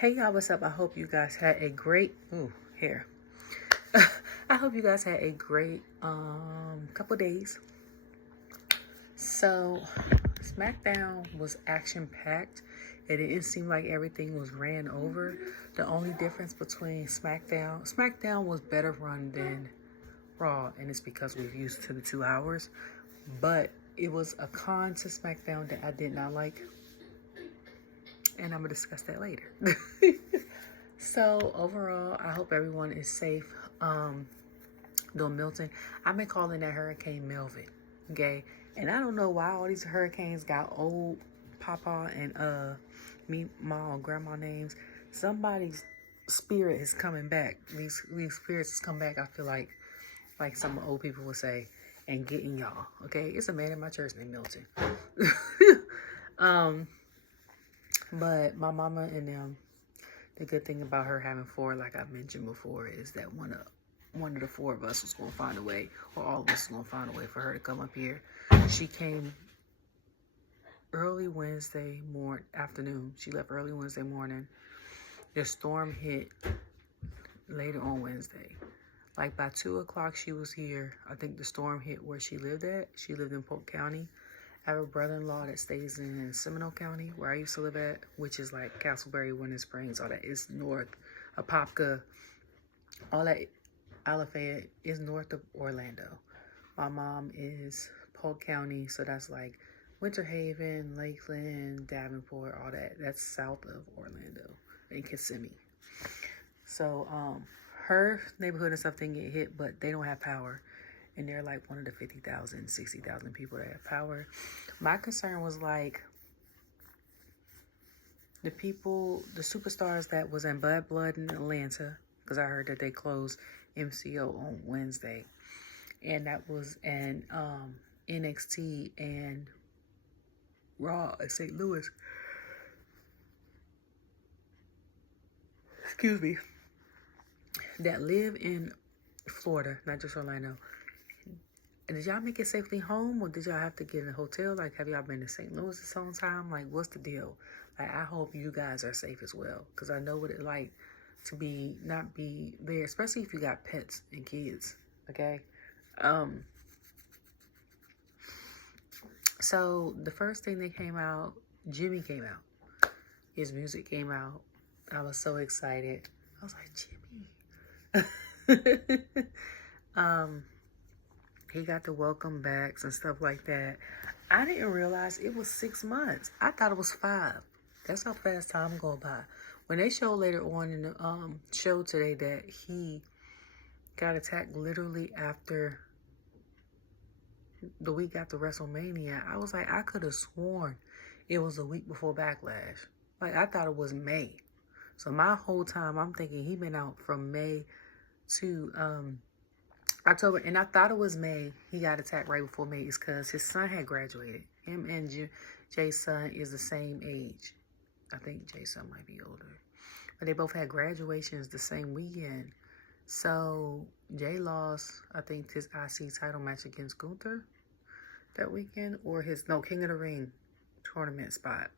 Hey y'all, what's up? I hope you guys had a great hair. I hope you guys had a great couple days. So Smackdown was action packed. It didn't seem like everything was ran over. The only difference between Smackdown was better run than Raw, and it's because we're used to the 2 hours. But it was a con to Smackdown that I did not like, and I'm gonna discuss that later. So overall, I hope everyone is safe. Though Milton, I've been calling that Hurricane Melvin, okay? And I don't know why all these hurricanes got old Papa and Ma or Grandma names. Somebody's spirit is coming back. These spirits is coming back. I feel like some old people would say, and getting y'all, okay? It's a man in my church named Milton. But my mama and them. The good thing about her having 4, like I mentioned before, is that one of the 4 of us was going to find a way, or all of us was going to find a way for her to come up here. She came early Wednesday afternoon. She left early Wednesday morning. The storm hit later on Wednesday. Like by 2 o'clock, she was here. I think the storm hit where she lived at. She lived in Polk County. I have a brother-in-law that stays in Seminole County, where I used to live at, which is like Castleberry, Winter Springs, all that is north. Apopka, all that, Alafayette is north of Orlando. My mom is Polk County, so that's like Winter Haven, Lakeland, Davenport, all that. That's south of Orlando, and Kissimmee. So, her neighborhood and stuff didn't get hit, but they don't have power. And they're like one of the 50,000, 60,000 people that have power. My concern was like the superstars that was in Bad Blood in Atlanta, because I heard that they closed MCO on Wednesday. And that was in NXT and Raw at St. Louis. Excuse me. That live in Florida, not just Orlando. Did y'all make it safely home, or did y'all have to get in a hotel? Like, have y'all been to St. Louis this whole time? Like, what's the deal? Like, I hope you guys are safe as well, because I know what it's like to not be there, especially if you got pets and kids, okay? So, the first thing that came out, Jimmy came out. His music came out. I was so excited. I was like, Jimmy. He got the welcome backs and stuff like that. I didn't realize it was 6 months. I thought it was 5. That's how fast time go by. When they showed later on in the show today that he got attacked literally after the week after WrestleMania, I was like, I could have sworn it was a week before Backlash. Like, I thought it was May. So my whole time, I'm thinking he been out from May to October, and I thought it was May. He got attacked right before May. It's because his son had graduated. Him and Jay's son is the same age. I think Jay's son might be older. But they both had graduations the same weekend. So Jay lost, I think, his IC title match against Gunther that weekend, or his King of the Ring tournament spot.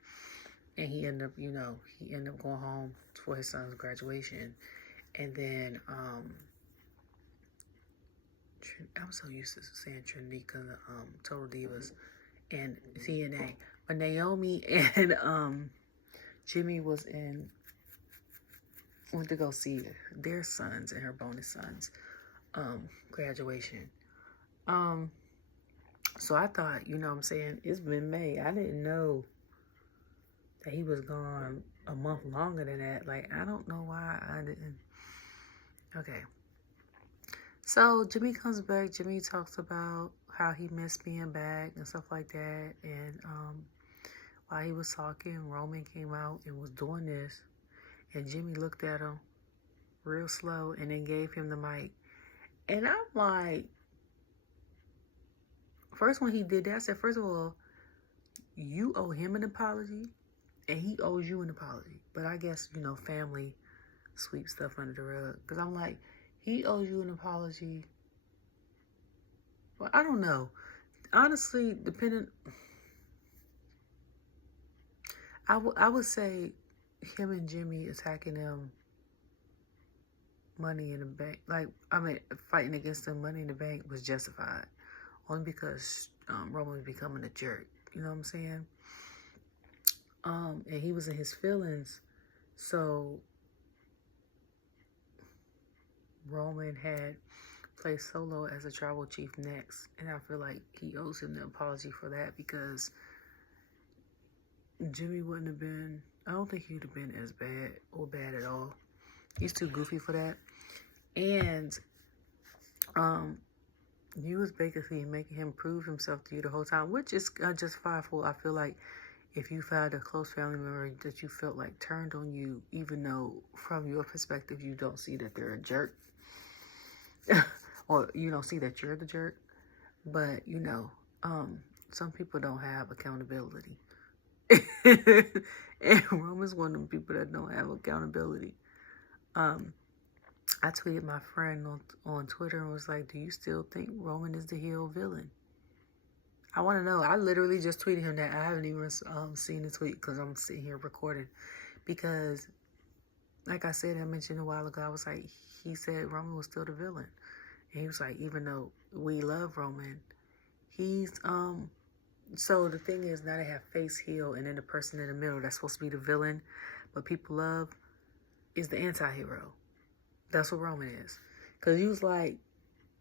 And he ended up, going home for his son's graduation. And then I'm so used to saying Trinity because of Total Divas and TNA. But Naomi and Jimmy went to go see their sons and her bonus sons graduation. So I thought, what I'm saying, it's been May. I didn't know that he was gone a month longer than that. Like, I don't know why I didn't. Okay. So Jimmy comes back. Jimmy talks about how he missed being back and stuff like that. And while he was talking, Roman came out and was doing this. And Jimmy looked at him real slow and then gave him the mic. And I'm like, first when he did that, I said, first of all, you owe him an apology and he owes you an apology. But I guess, family sweeps stuff under the rug. Because I'm like, he owes you an apology. Well, I don't know. Honestly, I would say him and Jimmy attacking him Money in the Bank, fighting against them Money in the Bank was justified. Only because Roman was becoming a jerk. You know what I'm saying? And he was in his feelings. So Roman had placed Solo as a tribal chief next. And I feel like he owes him the apology for that, because Jimmy wouldn't have been, I don't think he would have been as bad or bad at all. He's too goofy for that. And you was basically making him prove himself to you the whole time, which is justifiable. I feel like if you found a close family member that you felt like turned on you, even though from your perspective you don't see that they're a jerk, or you don't see that you're the jerk, but you know, some people don't have accountability. And Roman's one of them people that don't have accountability. I tweeted my friend on Twitter and was like, do you still think Roman is the heel villain? I want to know. I literally just tweeted him that. I haven't even seen the tweet because I'm sitting here recording. Because, like I said, I mentioned a while ago, I was like, he said Roman was still the villain. And he was like, even though we love Roman, he's, so the thing is, now they have face, heel, and then the person in the middle that's supposed to be the villain, but people love, is the anti-hero. That's what Roman is. Because he was like,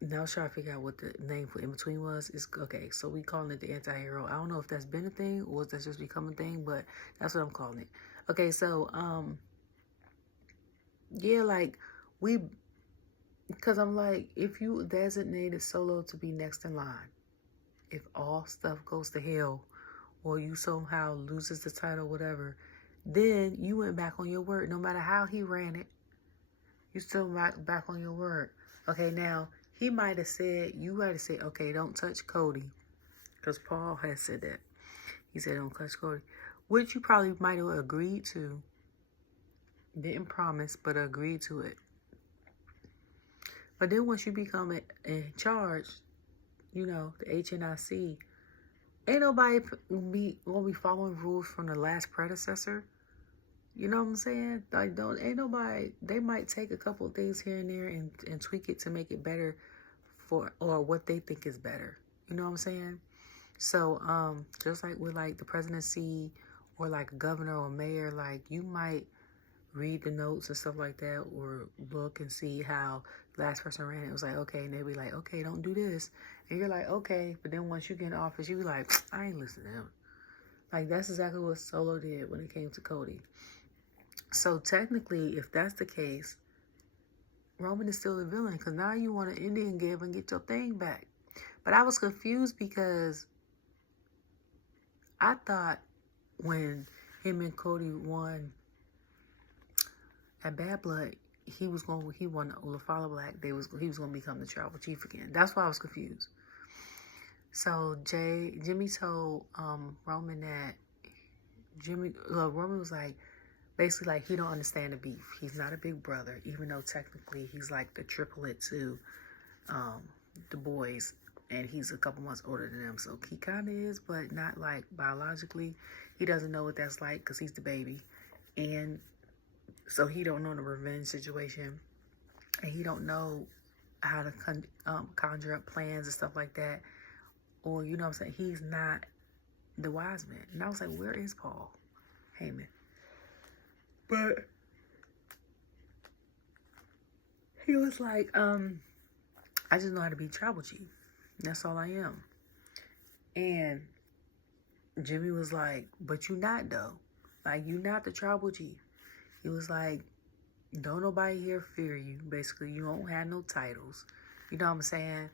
now I was trying to figure out what the name for in between was. It's okay, so we calling it the anti-hero. I don't know if that's been a thing or if that's just become a thing, but that's what I'm calling it. Okay, so, yeah, like, because I'm like, if you designated Solo to be next in line, if all stuff goes to hell, or you somehow loses the title, whatever, then you went back on your word. No matter how he ran it, you still back on your word. Okay, now, he might have said, you might have said, okay, don't touch Cody. Because Paul has said that. He said, don't touch Cody. Which you probably might have agreed to. Didn't promise, but agreed to it. But then once you become in charge, you know, the HNIC, ain't nobody gonna be following rules from the last predecessor. You know what I'm saying? Like, ain't nobody, they might take a couple of things here and there and tweak it to make it better or what they think is better. You know what I'm saying? So, just like with like the presidency or like a governor or mayor, like you might read the notes and stuff like that, or look and see how the last person ran it. It was like, okay, and they'll be like, okay, don't do this. And you're like, okay, but then once you get in office, you be like, I ain't listening to him. Like, that's exactly what Solo did when it came to Cody. So technically, if that's the case, Roman is still the villain, because now you want an Indian give and get your thing back. But I was confused because I thought when him and Cody won at Bad Blood, he won the Follow Black. He was going to become the tribal chief again. That's why I was confused. So Jimmy told Roman that Roman was like, basically like, he don't understand the beef. He's not a big brother, even though technically he's like the triplet to the boys, and he's a couple months older than them. So he kind of is, but not like biologically. He doesn't know what that's like because he's the baby, and so he don't know the revenge situation, and he don't know how to conjure up plans and stuff like that. Or, you know what I'm saying? He's not the wise man. And I was like, where is Paul Heyman? But he was like, I just know how to be tribal chief. That's all I am. And Jimmy was like, but you not though. Like, you not the tribal chief. He was like, don't nobody here fear you. Basically, you don't have no titles. You know what I'm saying?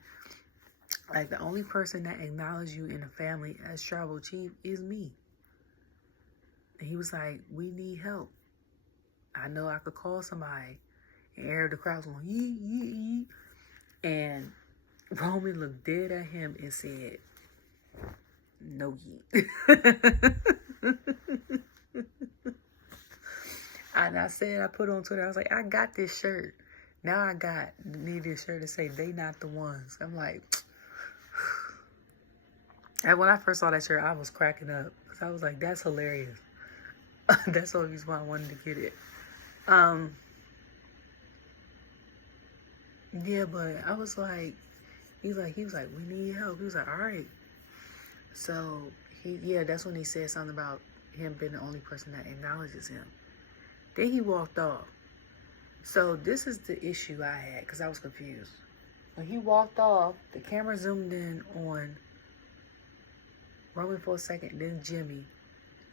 Like, the only person that acknowledges you in the family as tribal chief is me. And he was like, we need help. I know I could call somebody. And the crowd's going, yee, yee, yee. And Roman looked dead at him and said, no yee. And I said, I put on Twitter, I was like, I got this shirt. Now I need this shirt to say, they not the ones. I'm like, and when I first saw that shirt, I was cracking up. Because I was like, that's hilarious. That's the only reason why I wanted to get it. Yeah, but I was like, he was like, we need help. He was like, all right. So that's when he said something about him being the only person that acknowledges him. Then he walked off. So this is the issue I had, because I was confused. When he walked off, the camera zoomed in on Roman for a second, then Jimmy.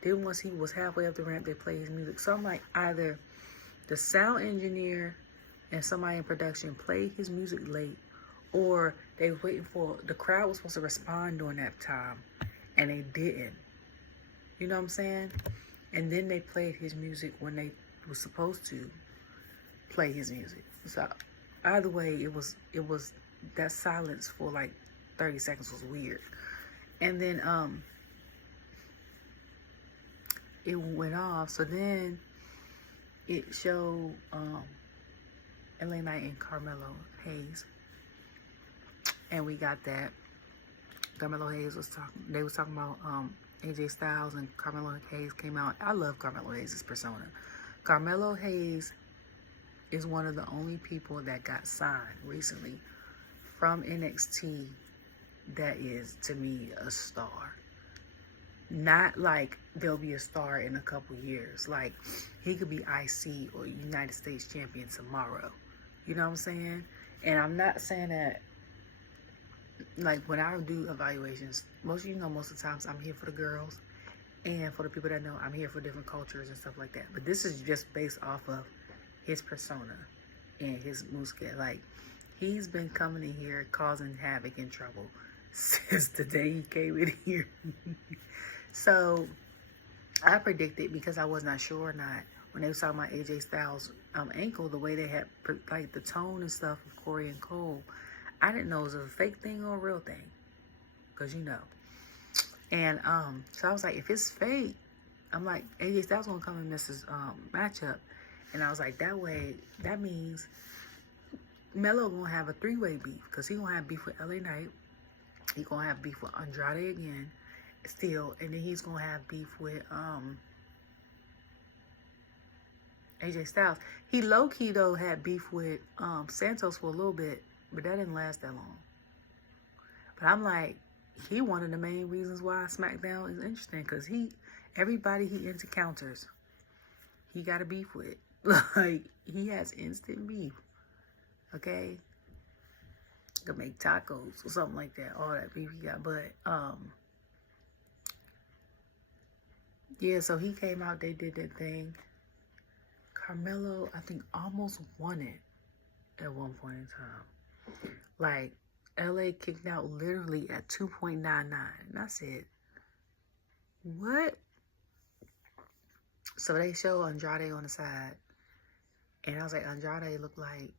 Then once he was halfway up the ramp, they played his music. So I'm like, either the sound engineer and somebody in production played his music late, or they were waiting for, the crowd was supposed to respond during that time, and they didn't. You know what I'm saying? And then they played his music when they were supposed to play his music. So either way, it was that silence for like 30 seconds was weird. And then it went off. So then it showed LA Knight and Carmelo Hayes, and we got that. Carmelo Hayes was talking about AJ Styles, and Carmelo Hayes came out. I love Carmelo Hayes' persona. Carmelo Hayes is one of the only people that got signed recently from NXT that is, to me, a star. Not like they'll be a star in a couple years. Like, he could be IC or United States champion tomorrow. You know what I'm saying? And I'm not saying that, like, when I do evaluations, most of the times I'm here for the girls, and for the people that know, I'm here for different cultures and stuff like that. But this is just based off of his persona and his music. Like, he's been coming in here causing havoc and trouble since the day he came in here. So I predicted, because I was not sure or not, when they was talking about AJ Styles' ankle, the way they had, like, the tone and stuff of Corey and Cole, I didn't know it was a fake thing or a real thing, because, you know. And so I was like, if it's fake, I'm like, AJ Styles gonna come and miss his matchup. And I was like, that means Melo gonna have a three-way beef, because he gonna have beef with LA Knight, he gonna have beef with Andrade again, still, and then he's gonna have beef with AJ Styles. He low-key though had beef with Santos for a little bit, but that didn't last that long. But I'm like, he one of the main reasons why Smackdown is interesting, because everybody he encounters, he got a beef with. Like, he has instant beef. Okay? Could make tacos or something like that. All that beef he got. But yeah, so he came out, they did that thing. Carmelo, I think, almost won it at one point in time. Like, LA kicked out literally at 2.99. And I said, what? So they show Andrade on the side. And I was like, Andrade looked like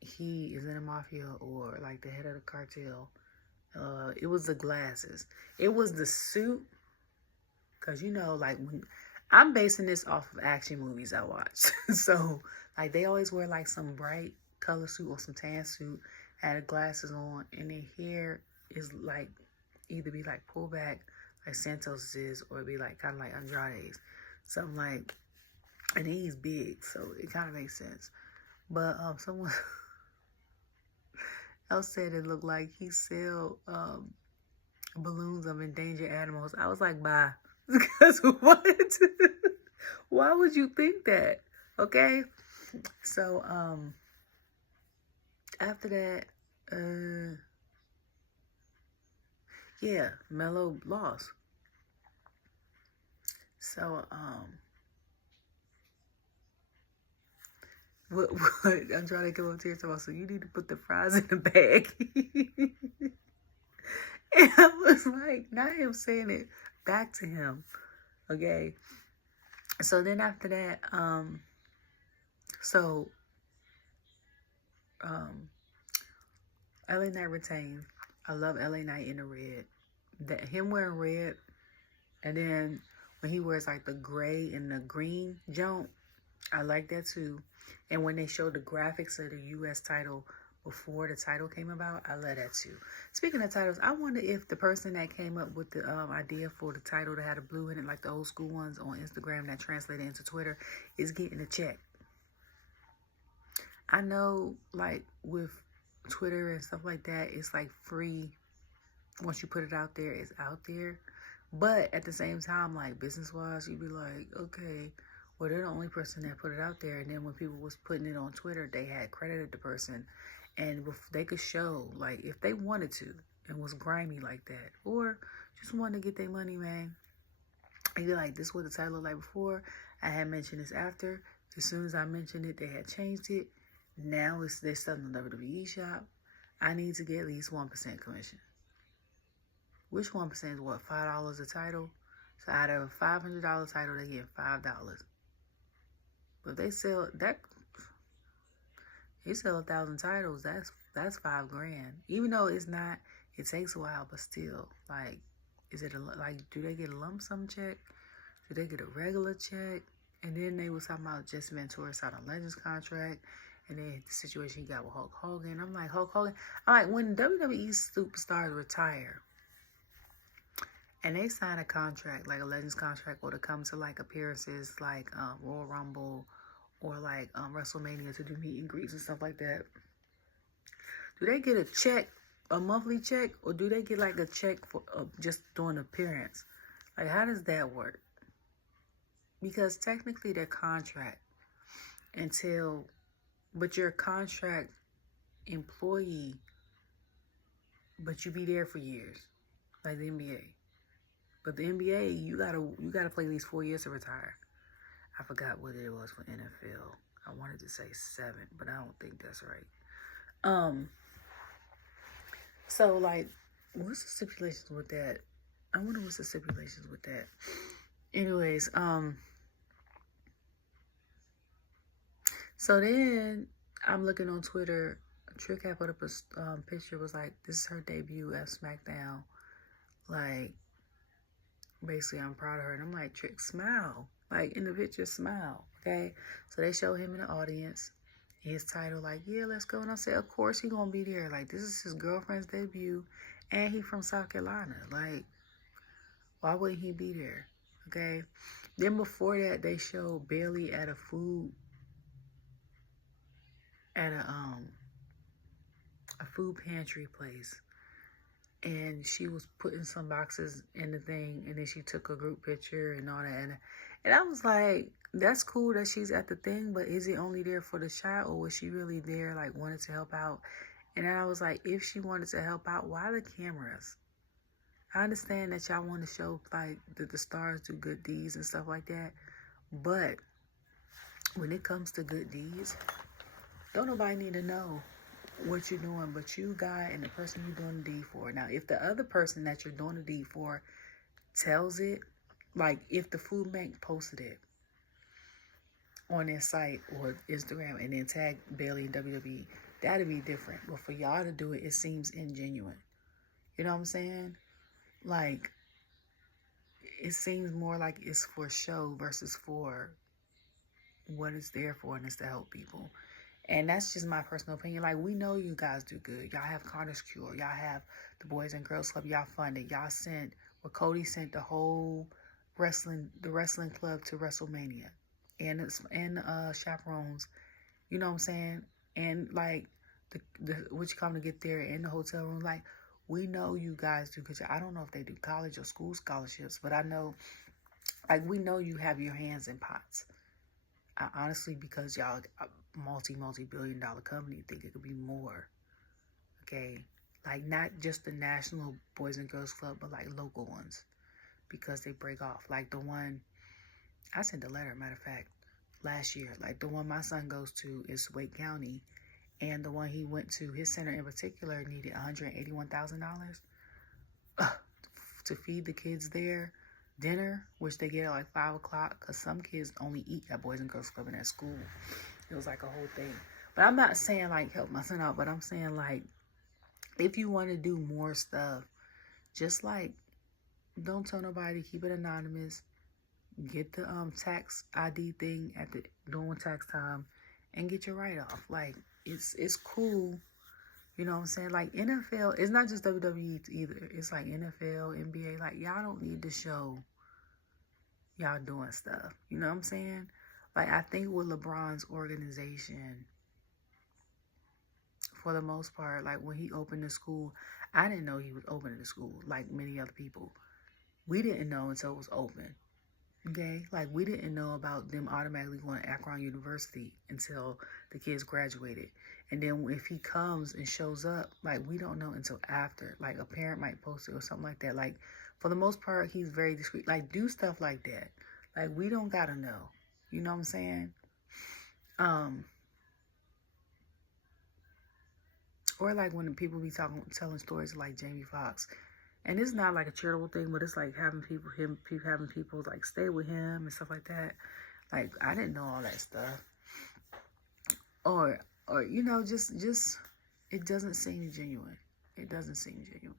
he is in the mafia or like the head of the cartel. It was the glasses. It was the suit. Because, you know, like, when I'm basing this off of action movies I watch. So, like, they always wear like some bright color suit or some tan suit, had the glasses on, and their hair is like, either be like pulled back like Santos is, or be like kind of like Andrade's. Something like, and he's big, so it kind of makes sense. But someone else said it looked like he sell balloons of endangered animals. I was like, bye. Because what? Why would you think that? Okay? So, after that, yeah, Melo lost. So, what I'm trying to come up to here about, so you need to put the fries in the bag. And I was like, not him saying it back to him. Okay. So then after that, LA Knight retained. I love LA Knight in the red. That him wearing red, and then when he wears like the gray and the green jump, I like that too. And when they showed the graphics of the US title before the title came about, I love that too. Speaking of titles, I wonder if the person that came up with the idea for the title that had a blue in it, like the old school ones on Instagram that translated into Twitter, is getting a check. I know, like, with Twitter and stuff like that, it's like free. Once you put it out there, it's out there. But at the same time, like, business-wise, you'd be like, okay, well, they're the only person that put it out there. And then when people was putting it on Twitter, they had credited the person. And they could show, like, if they wanted to and was grimy like that, or just wanted to get their money, man, and you're like, this is what the title looked like before. I had mentioned this after. As soon as I mentioned it, they had changed it. Now they're selling the WWE shop. I need to get at least 1% commission. Which 1% is what? $5 a title? So out of a $500 title, they get $5. But if they sell that, they sell 1,000 titles, that's $5,000. Even though it's not, it takes a while, but still, like, is it do they get a lump sum check? Do they get a regular check? And then they was talking about Jesse Ventura signed a Legends contract, and then the situation he got with Hulk Hogan. I'm like, Hulk Hogan. All right, when WWE superstars retire, and they sign a contract, like a Legends contract, or to come to like appearances like Royal Rumble or like WrestleMania to do meet and greets and stuff like that, do they get a check, a monthly check, or do they get like a check for just doing an appearance? Like, how does that work? Because technically their contract but you're a contract employee, but you be there for years, like the NBA. But the NBA, you gotta play at least 4 years to retire. I forgot what it was for NFL. I wanted to say 7, but I don't think that's right. So like, what's the stipulations with that? I wonder what's the stipulations with that. Anyways, so then I'm looking on Twitter. Trick had put up a picture, was like, this is her debut at Smackdown. Like, basically, I'm proud of her. And I'm like, Trick, smile. Like, in the picture, smile, okay? So they show him in the audience. His title, like, yeah, let's go. And I said, of course he gonna be there. Like, this is his girlfriend's debut. And he from South Carolina. Like, why wouldn't he be there? Okay? Then before that, they showed Bailey at a food pantry place, and she was putting some boxes in the thing, and then she took a group picture and all that, and I was like, that's cool that she's at the thing, but is it only there for the shot, or was she really there, like, wanted to help out? And then I was like, if she wanted to help out, why the cameras? I understand that y'all want to show, like, that the stars do good deeds and stuff like that, but when it comes to good deeds, don't nobody need to know what you're doing but you, guy, and the person you're doing the deed for. Now, if the other person that you're doing the deed for tells it, like if the food bank posted it on their site or Instagram and then tag Bailey and WWE, that'd be different. But for y'all to do it, it seems ingenuine. You know what I'm saying? Like, it seems more like it's for show versus for what it's there for, and it's to help people. And that's just my personal opinion. Like, we know you guys do good. Y'all have Connor's Cure. Y'all have the Boys and Girls Club. Y'all funded. Y'all sent, Cody sent the whole the wrestling club to WrestleMania. And chaperones. You know what I'm saying? And, like, what you come to get there in the hotel room. Like, we know you guys do good. I don't know if they do college or school scholarships, but I know, like, we know you have your hands in pots. Honestly, because y'all multi-billion-dollar company, think it could be more. Okay? Like, not just the national Boys and Girls Club, but like local ones. Because they break off. Like the one, I sent a letter, matter of fact, last year. Like the one my son goes to is Wake County. And the one he went to, his center in particular, needed $181,000 to feed the kids there dinner, which they get at like 5 o'clock, because some kids only eat at Boys and Girls Club in that school. It was like a whole thing. But I'm not saying like help my son out, but I'm saying like, if you want to do more stuff, just like, don't tell nobody, keep it anonymous, get the tax ID thing during tax time, and get your write-off. Like, it's cool You know what I'm saying? Like, NFL, it's not just WWE either. It's like NFL, NBA. Like, y'all don't need to show y'all doing stuff. You know what I'm saying? Like, I think with LeBron's organization, for the most part, like, when he opened the school, I didn't know he was opening the school like many other people. We didn't know until it was open. Okay? Like, we didn't know about them automatically going to Akron University until the kids graduated. And then if he comes and shows up, like, we don't know until after. Like, a parent might post it or something like that. Like, for the most part, he's very discreet. Like, do stuff like that. Like, we don't gotta know. You know what I'm saying? Or like when the people be telling stories like Jamie Foxx. And it's not like a charitable thing, but it's like having people like stay with him and stuff like that. Like, I didn't know all that stuff. Or you know, just it doesn't seem genuine. It doesn't seem genuine.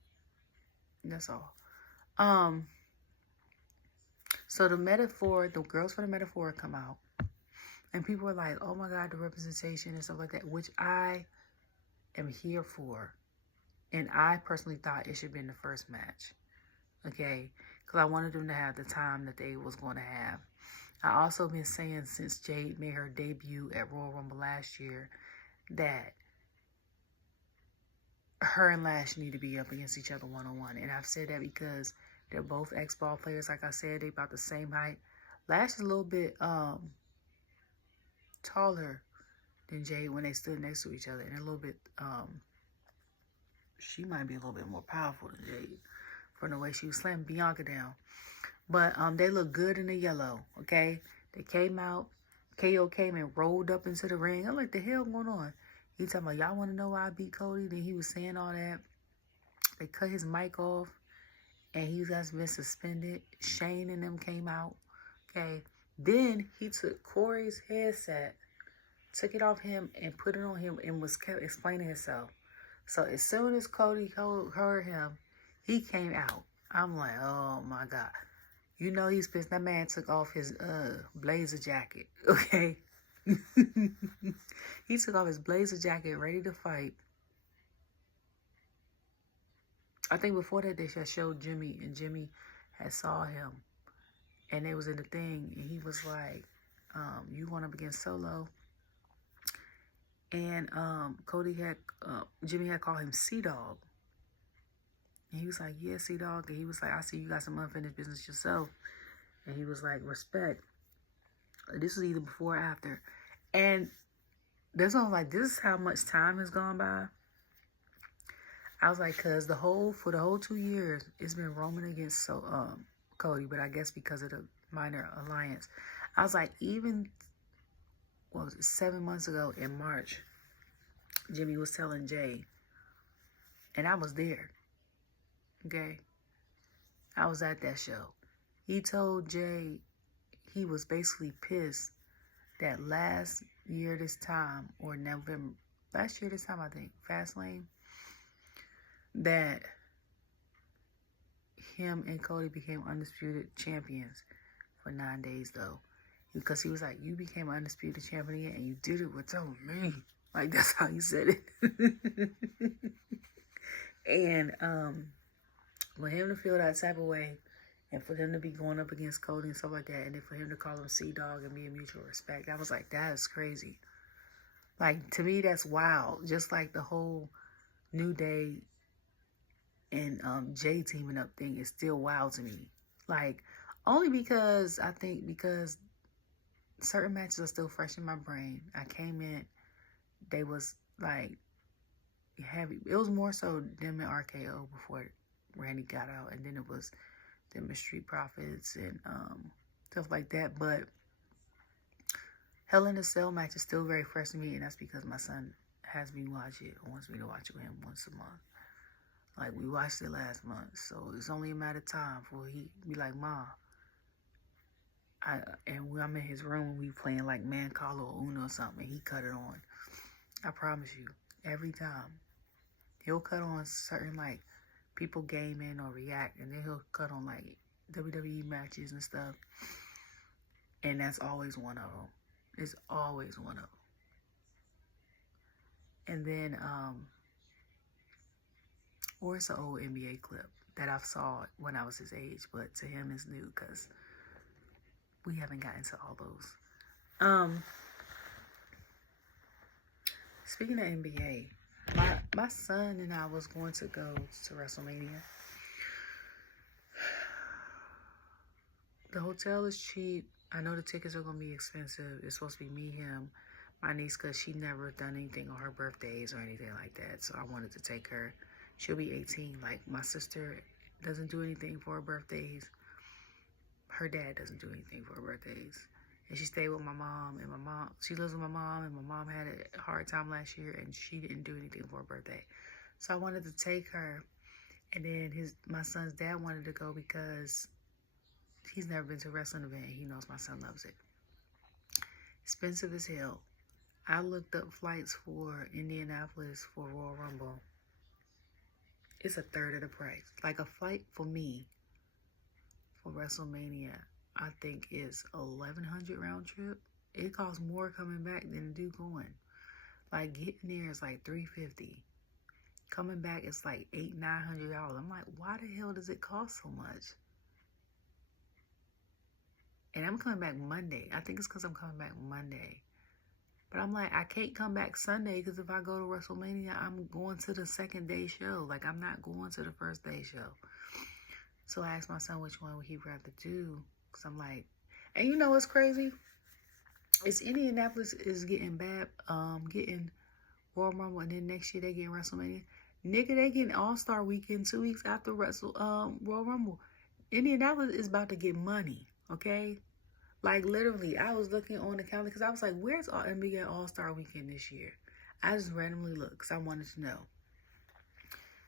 That's all. So the girls for the metaphor come out, and people are like, "Oh my God, the representation and stuff like that," which I am here for. And I personally thought it should have been the first match. Okay? Because I wanted them to have the time that they was going to have. I also been saying since Jade made her debut at Royal Rumble last year that her and Lash need to be up against each other one-on-one. And I've said that because they're both ex-ball players. Like I said, they about the same height. Lash is a little bit taller than Jade when they stood next to each other. And a little bit... she might be a little bit more powerful than Jade from the way she was slamming Bianca down. But they look good in the yellow, okay? They came out. KO came and rolled up into the ring. I'm like, the hell going on? He talking about, y'all want to know why I beat Cody? Then he was saying all that. They cut his mic off, and he has been suspended. Shane and them came out, okay? Then he took Corey's headset, took it off him, and put it on him, and kept explaining himself. So as soon as Cody heard him, he came out. I'm like, oh my God. You know he's pissed. That man took off his blazer jacket, okay? He took off his blazer jacket, ready to fight. I think before that they just showed Jimmy, and Jimmy had saw him. And they was in the thing, and he was like, you going up against Solo. And Jimmy had called him Sea-Dog. And he was like, yeah, Sea-Dog. And he was like, I see you got some unfinished business yourself. And he was like, respect. This was either before or after. And this one was like, this is how much time has gone by. I was like, cause for the whole 2 years, it's been Roman against Cody, but I guess because of the minor alliance. I was like, even 7 months ago in March, Jimmy was telling Jay, and I was there, okay? I was at that show. He told Jay he was basically pissed that last year this time, I think, Fastlane, that him and Cody became undisputed champions for 9 days, though. Because he was like, you became undisputed champion and you did it without me. Like, that's how he said it. And for him to feel that type of way, and for them to be going up against Cody and stuff like that, and then for him to call him Sea-Dog and be a mutual respect, I was like, that is crazy. Like, to me, that's wild. Just like the whole New Day and Jay teaming up thing is still wild to me. Like, only because certain matches are still fresh in my brain. I came in, they was like heavy. It was more so them and RKO before Randy got out, and then it was them and Street Profits and stuff like that. But Hell in a Cell match is still very fresh to me, and that's because my son has me watch it, or wants me to watch it with him once a month. Like, we watched it last month, so it's only a matter of time before he be like, Mom. When I'm in his room, we playing like Man Call or Uno or something, and he cut it on. I promise you, every time. He'll cut on certain, like, people gaming or react, and then he'll cut on, like, WWE matches and stuff. And that's always one of them. It's always one of them. And then, Or it's an old NBA clip that I saw when I was his age, but to him it's new because we haven't gotten to all those. Speaking of NBA, my son and I was going to go to WrestleMania. The hotel is cheap. I know the tickets are going to be expensive. It's supposed to be me, him, my niece, because she never done anything on her birthdays or anything like that. So I wanted to take her. She'll be 18. Like, my sister doesn't do anything for her birthdays. Her dad doesn't do anything for her birthdays. And she stayed with my mom, and she lives with my mom, and my mom had a hard time last year, and she didn't do anything for her birthday. So I wanted to take her, and then my son's dad wanted to go because he's never been to a wrestling event, and he knows my son loves it. Expensive as hell. I looked up flights for Indianapolis for Royal Rumble. It's a third of the price. Like, a flight for me for WrestleMania, I think is $1,100 round trip. It costs more coming back than it do going. Like, getting there is like $350. Coming back is like $800-900. I'm like, why the hell does it cost so much? And I'm coming back Monday. I think it's because I'm coming back Monday. But I'm like, I can't come back Sunday because if I go to WrestleMania, I'm going to the second day show. Like, I'm not going to the first day show. So I asked my son which one would he rather do. Because I'm like, and you know what's crazy? It's Indianapolis is getting bad, getting Royal Rumble, and then next year they getting WrestleMania. Nigga, they getting All-Star Weekend 2 weeks after Royal Rumble. Indianapolis is about to get money, okay? Like, literally, I was looking on the calendar because I was like, where's NBA All-Star Weekend this year? I just randomly looked because I wanted to know.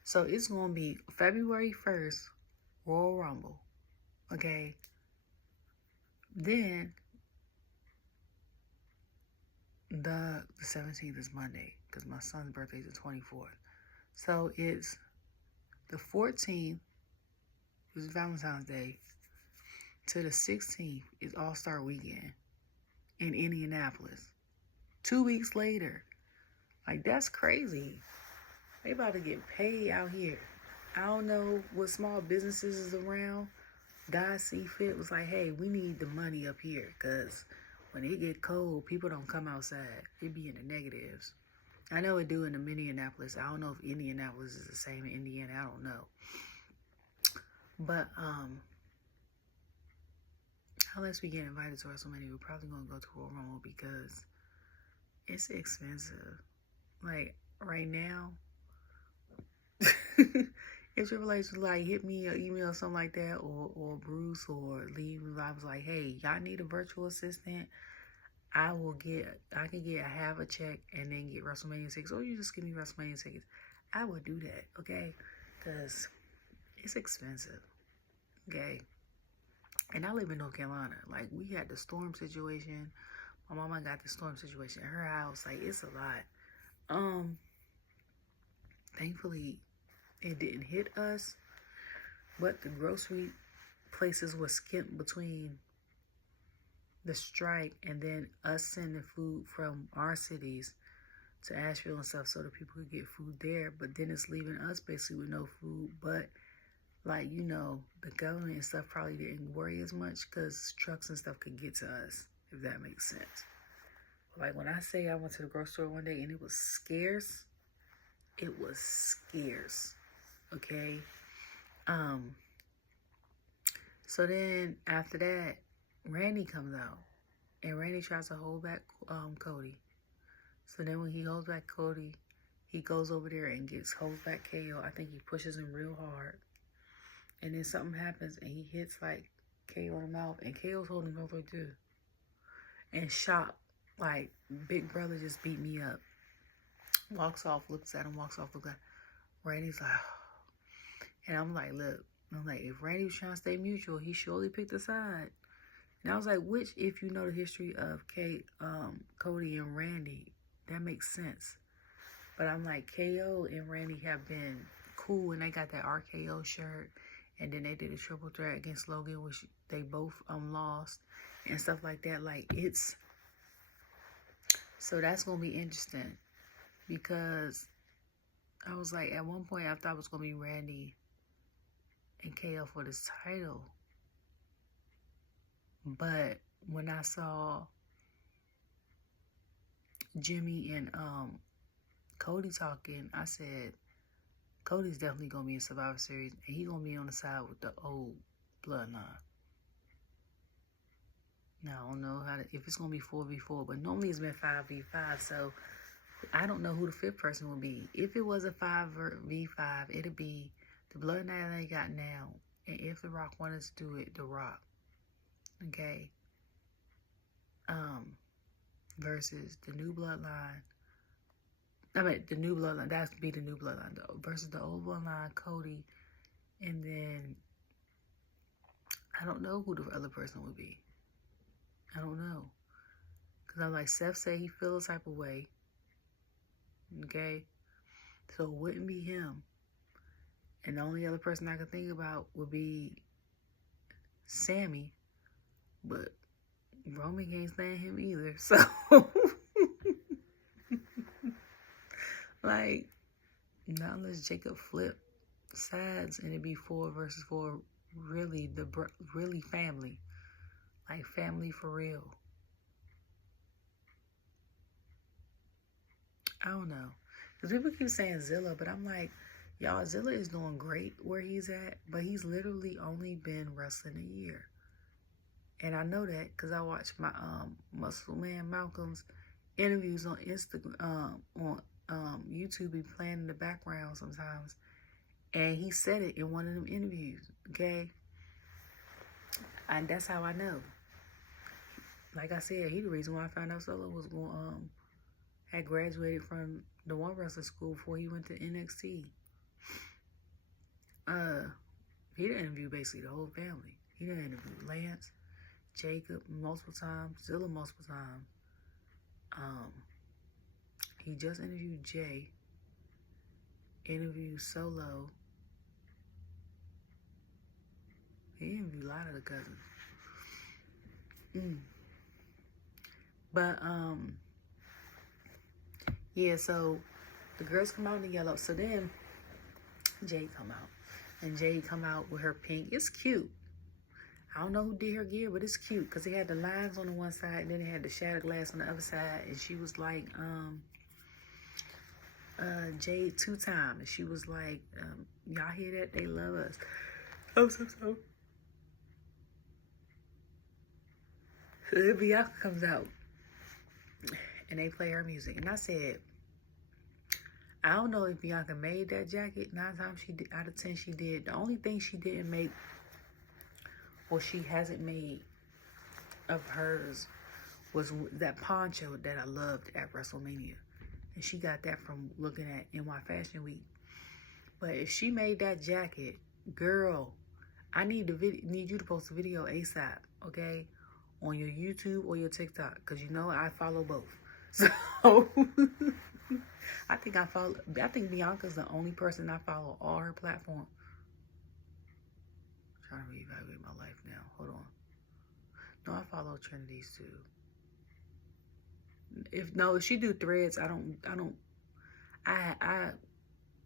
So it's going to be February 1st, Royal Rumble, okay? Then, the 17th is Monday because my son's birthday is the 24th. So it's the 14th, which is Valentine's Day, to the 16th is All-Star Weekend in Indianapolis. 2 weeks later. Like, that's crazy. They about to get paid out here. I don't know what small businesses is around. God see fit was like, hey, we need the money up here because when it get cold, people don't come outside. It be in the negatives. I know it do in the Minneapolis. I don't know if Indianapolis is the same in Indiana. I don't know. But, unless we get invited to WrestleMania, we're probably going to go to Royal Rumble because it's expensive. Like, right now, if Triple H was like, hit me or email or something like that, or Bruce or Lee, I was like, hey, y'all need a virtual assistant? I can get a half a check and then get WrestleMania tickets, or you just give me WrestleMania tickets. I would do that, okay? Because it's expensive, okay? And I live in North Carolina. Like, we had the storm situation. My mama got the storm situation in her house. Like, it's a lot. Thankfully, it didn't hit us. But the grocery places were skimped between the strike and then us sending food from our cities to Asheville and stuff so that people could get food there. But then it's leaving us basically with no food. But, like, you know, the government and stuff probably didn't worry as much because trucks and stuff could get to us, if that makes sense. Like, when I say I went to the grocery store one day and it was scarce, okay? So then after that, Randy comes out, and Randy tries to hold back Cody. So then when he holds back Cody, he goes over there and holds back KO. I think he pushes him real hard. And then something happens, and he hits, like, KO in the mouth, and KO's holding over too. And shocked, like, big brother just beat me up. Walks off, looks at him, looks at him. Randy's like, and I'm like, look, if Randy was trying to stay mutual, he surely picked a side. And I was like, which, if you know the history of Cody and Randy, that makes sense. But I'm like, KO and Randy have been cool, and they got that RKO shirt, and then they did a triple threat against Logan, which they both lost, and stuff like that. Like, so that's going to be interesting, because I was like, at one point I thought it was going to be Randy and KO for this title. But when I saw Jimmy and Cody talking, I said, Cody's definitely going to be in Survivor Series, and he's going to be on the side with the old bloodline. Now, I don't know if it's going to be 4v4, but normally it's been 5v5, so I don't know who the fifth person will be. If it was a 5v5, it'd be the bloodline they got now, and if The Rock wanted to do it, The Rock. Okay? Versus the new bloodline. I mean, the new bloodline, that's be the new bloodline, though. Versus the old bloodline, Cody. And then, I don't know who the other person would be. I don't know. Because I'm like, Seth said he feels a type of way. Okay? So it wouldn't be him. And the only other person I could think about would be Sammy. But Roman can't stand him either. So, like, not unless Jacob flip sides and it'd be 4 versus 4, really family. Like, family for real. I don't know. Because people keep saying Zilla, but I'm like, y'all, Zilla is doing great where he's at, but he's literally only been wrestling a year. And I know that because I watched my Muscle Man Malcolm's interviews on Instagram, on YouTube, be playing in the background sometimes. And he said it in one of them interviews, okay? And that's how I know. Like I said, he the reason why I found out Solo was going had graduated from the One Wrestling School before he went to NXT. He done interviewed basically the whole family. He done interviewed Lance, Jacob multiple times, Zilla multiple times. He just interviewed Jay, interviewed Solo. He interviewed a lot of the cousins. But, yeah, so the girls come out in the yellow. So then Jade come out. And Jade come out with her pink. It's cute. I don't know who did her gear, but it's cute. Because it had the lines on the one side, and then it had the shattered glass on the other side. And she was like, Jade 2-time. And she was like, y'all hear that? They love us. So. So then Bianca comes out. And they play her music. And I said, I don't know if Bianca made that jacket. 9 times out of 10 she did. The only thing she didn't make, or she hasn't made of hers, was that poncho that I loved at WrestleMania. And she got that from looking at NY Fashion Week. But if she made that jacket, girl, I need you to post a video ASAP, okay? On your YouTube or your TikTok. Because you know I follow both. So I think Bianca's the only person I follow all her platform. I'm trying to reevaluate my life now. Hold on. No, I follow Trinity's too. If she do threads, I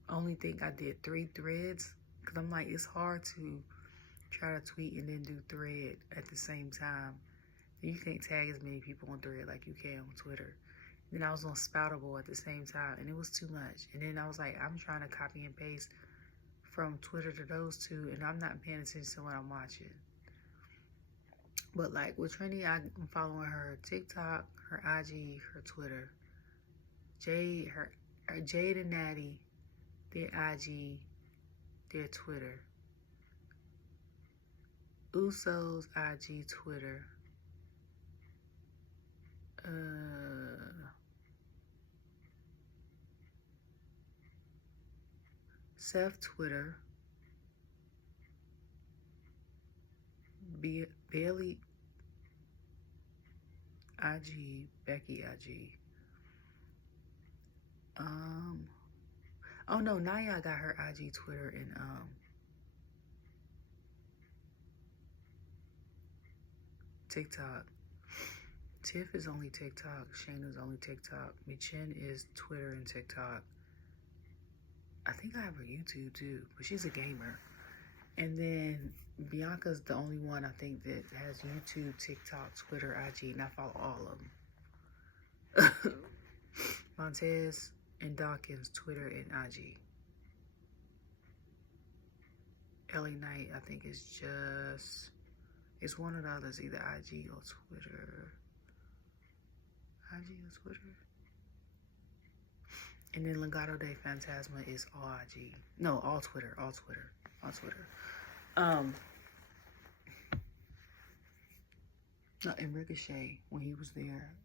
only think I did 3 threads. Because I'm like, it's hard to try to tweet and then do thread at the same time. You can't tag as many people on thread like you can on Twitter. Then I was on Spoutable at the same time, and it was too much. And then I was like, I'm trying to copy and paste from Twitter to those two, and I'm not paying attention to what I'm watching. But like with Trinity, I'm following her TikTok, her IG, her Twitter. Jade and Natty, their IG, their Twitter. Uso's IG, Twitter. Seth, Twitter. Bailey, IG. Becky, IG. Oh no, Nia got her IG, Twitter, and TikTok. Tiff is only TikTok. Shayna's only TikTok. Michin is Twitter and TikTok. I think I have her YouTube too, but she's a gamer. And then Bianca's the only one I think that has YouTube, TikTok, Twitter, IG, and I follow all of them. Montez and Dawkins, Twitter and IG. LA Knight, I think it's one of the others, either IG or Twitter. IG or Twitter. And then Legado de Fantasma is all IG. No, all Twitter. No, and Ricochet, when he was there,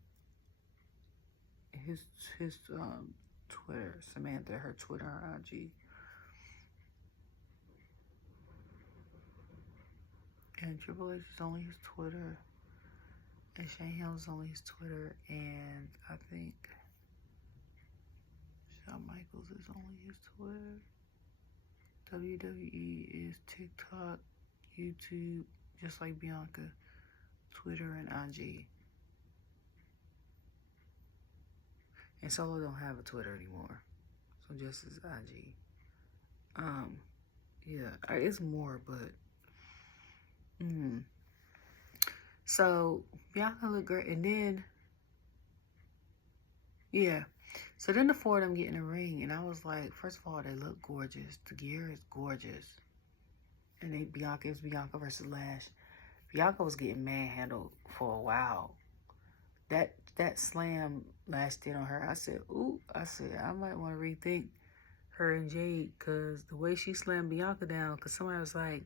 his Twitter, Samantha, her Twitter, her IG. And Triple H is only his Twitter. And Shane Helms is only his Twitter. And I think Shawn Michaels is only his Twitter. WWE is TikTok, YouTube, just like Bianca, Twitter and IG. And Solo don't have a Twitter anymore, so just as IG. Yeah, it's more, but so Bianca looked great, and then yeah. So then the four of them get in the ring, and I was like, first of all, they look gorgeous. The gear is gorgeous. And it was Bianca versus Lash. Bianca was getting manhandled for a while. That slam Lash did on her, I said, I might want to rethink her and Jade, because the way she slammed Bianca down, because somebody was like,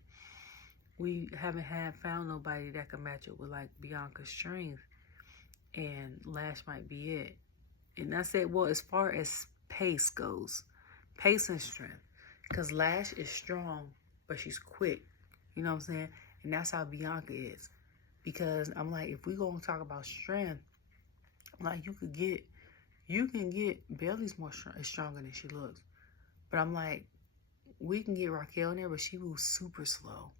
we haven't found nobody that can match up with like Bianca's strength, and Lash might be it. And I said, well, as far as pace goes, pace and strength, because Lash is strong, but she's quick. You know what I'm saying? And that's how Bianca is. Because I'm like, if we gonna talk about strength, like you can get Bailey's stronger than she looks. But I'm like, we can get Raquel in there, but she moves super slow.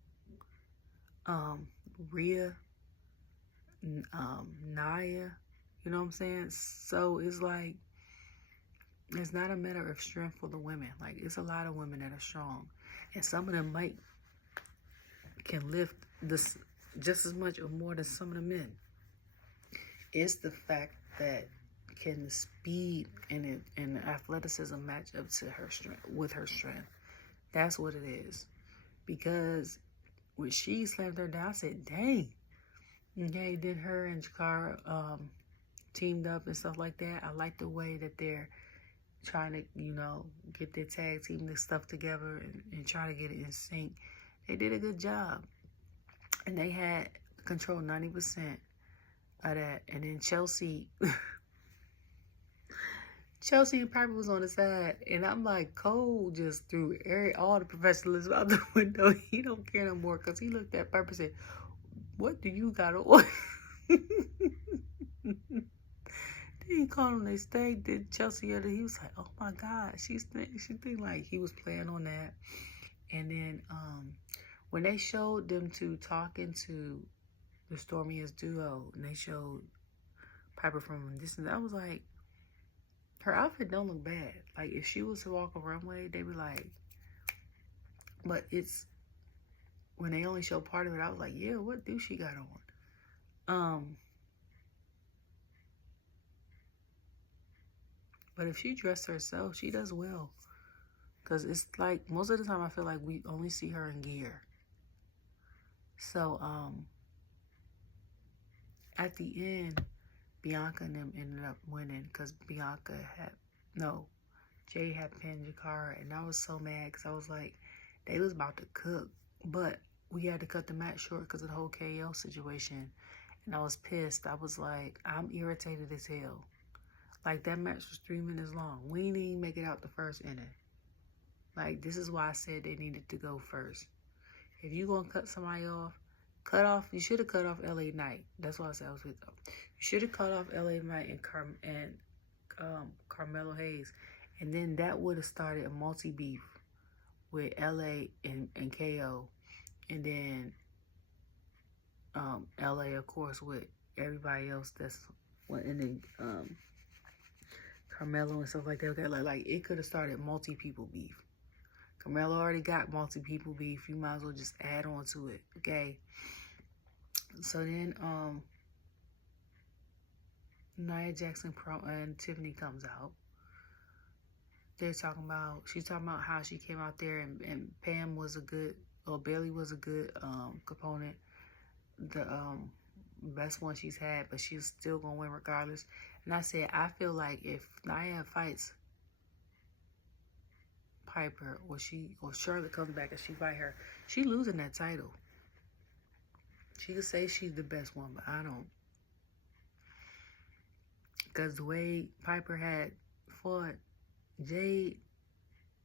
Rhea, Nia. You know what I'm saying? So it's like, it's not a matter of strength for the women. Like, it's a lot of women that are strong. And some of them can lift this just as much or more than some of the men. It's the fact that can the speed and the athleticism match up to her strength, with her strength. That's what it is. Because when she slammed her down, I said, dang. Okay, then her and Jakarta, teamed up and stuff like that. I like the way that they're trying to, get their tag team this stuff together and try to get it in sync. They did a good job. And they had control 90% of that. And then Chelsea probably was on the side. And I'm like, Cole just threw all the professionalism out the window. He don't care no more, because he looked at Piper and said, what do you got on? He called him, they stayed, did Chelsea, he was like, oh my God, she think like he was playing on that. And then when they showed them two talking to the stormiEST duo, and they showed Piper from a distance, I was like, her outfit don't look bad. Like, if she was to walk a runway, they'd be like, but it's, when they only show part of it, I was like, yeah, what do she got on? But if she dressed herself, she does well. Because it's like, most of the time I feel like we only see her in gear. So, at the end, Bianca and them ended up winning, because Jade had pinned Jakarta, and I was so mad, because I was like, they was about to cook. But we had to cut the match short because of the whole KO situation. And I was pissed. I was like, I'm irritated as hell. Like, that match was 3 minutes long. We didn't even make it out the first inning. Like, this is why I said they needed to go first. If you gonna cut somebody off, you should have cut off LA Knight. That's why I said I was with them. You should have cut off LA Knight and Carmelo Hayes. And then that would have started a multi-beef with LA and KO. And then LA, of course, with everybody else and then Carmelo and stuff like that. Okay, like it could have started multi-people beef. Carmelo already got multi-people beef. You might as well just add on to it. Okay. So then, Nia Jax and Tiffany comes out. She's talking about how she came out there and Pam was a good, or Bailey was a good component. The best one she's had, but she's still gonna win regardless. And I said, I feel like if Nia fights Piper or Charlotte comes back and she fight her, she losing that title. She could say she's the best one, but I don't. Because the way Piper had fought Jade,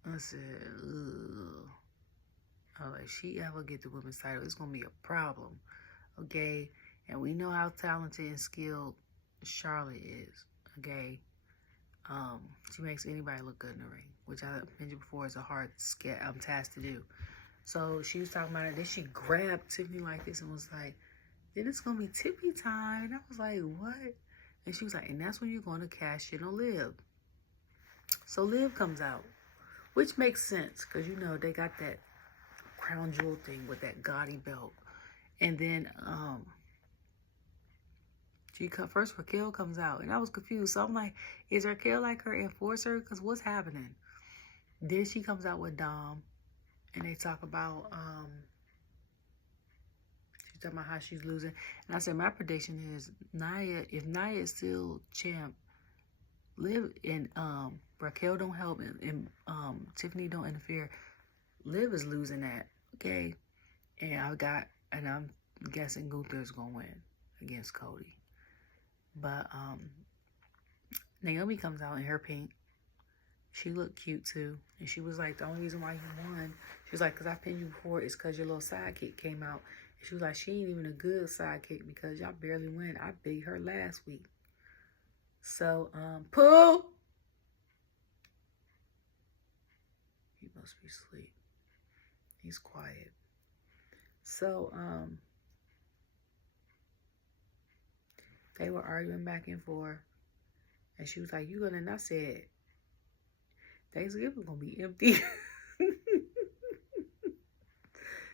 I said, ugh. Oh, if she ever get the women's title, it's going to be a problem. Okay? And we know how talented and skilled Charlotte is. Okay? She makes anybody look good in the ring, which I mentioned before is a hard task to do. So she was talking about it. Then she grabbed Tiffany like this and was like, then it's going to be Tiffany time. And I was like, what? And she was like, and that's when you're going to cash in on Liv. So Liv comes out, which makes sense because, you know, they got that crown jewel thing with that gaudy belt. And then first Raquel comes out, and I was confused. So I'm like, is Raquel like her enforcer? Because what's happening? Then she comes out with Dom, and they talk about she's talking about how she's losing. And I said, my prediction is if Nia is still champ, Liv and Raquel don't help and Tiffany don't interfere, Liv is losing that. Okay. And I'm guessing Gunther's gonna win against Cody. But Naomi comes out in her pink. She looked cute too. And she was like, the only reason why you won, she was like, because I pinned you before, is because your little sidekick came out. And she was like, she ain't even a good sidekick because y'all barely win. I beat her last week. So, Pooh! He must be asleep. He's quiet. So, they were arguing back and forth. And she was like, you gonna, and I said, Thanksgiving gonna be empty.